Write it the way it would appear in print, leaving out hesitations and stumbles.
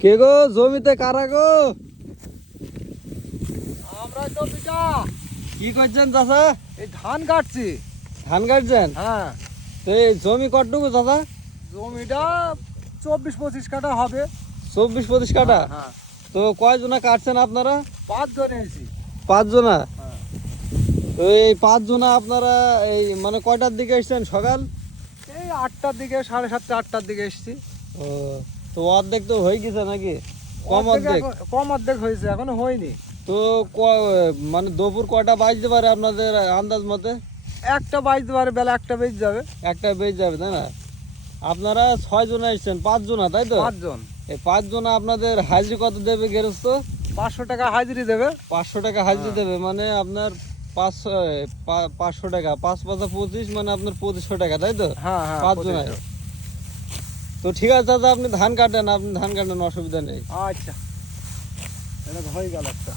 কে গো জমিতে কারা গো? আমরা তো পিতা কি করছেন চাচা? এই ধান কাটছি। ধান কাটছেন? হ্যাঁ, তো এই জমি কতটুকু চাচা? জমিটা 24-25 কাঠা হবে। 24-25 কাঠা। হ্যাঁ, তো কয়জনা কাটছেন আপনারা? 5 জন এসেছি। 5 জনা। হ্যাঁ, তো এই 5 জনা আপনারা এই মানে কয়টার দিকে এসেছেন সকাল? এই 8টার দিকে, 7:30 8টার দিকে এসেছি। ও, তো অর্ধেক তো হয়ে গেছে নাকি? কম অর্ধেক। কম অর্ধেক হয়েছে, এখনো হয়নি। তো মানে দুপুর কয়টা বাজতে পারে আপনাদের আন্দাজ মতে? একটা বাজতে পারে, বেলা একটা বেজে যাবে। একটা বেজে যাবে তাই না? আপনারা 6 জনা এসেছেন, 5 জনা তাই তো? 5 জন। এই 5 জনা আপনাদের হাজিরি কত দেবে গেরস্ত? 500 টাকা হাজিরি দেবে। 500 টাকা হাজিরি দেবে, মানে আপনার 500 টাকা, 5 পাঁচা 25, মানে আপনার 2500 টাকা তাই তো? হ্যাঁ হ্যাঁ, 5 জনায়। তো ঠিক আছে দাদা, আপনি ধান কাটেন, অসুবিধা নেই। আচ্ছা, এটা হয়ে গেল একটা।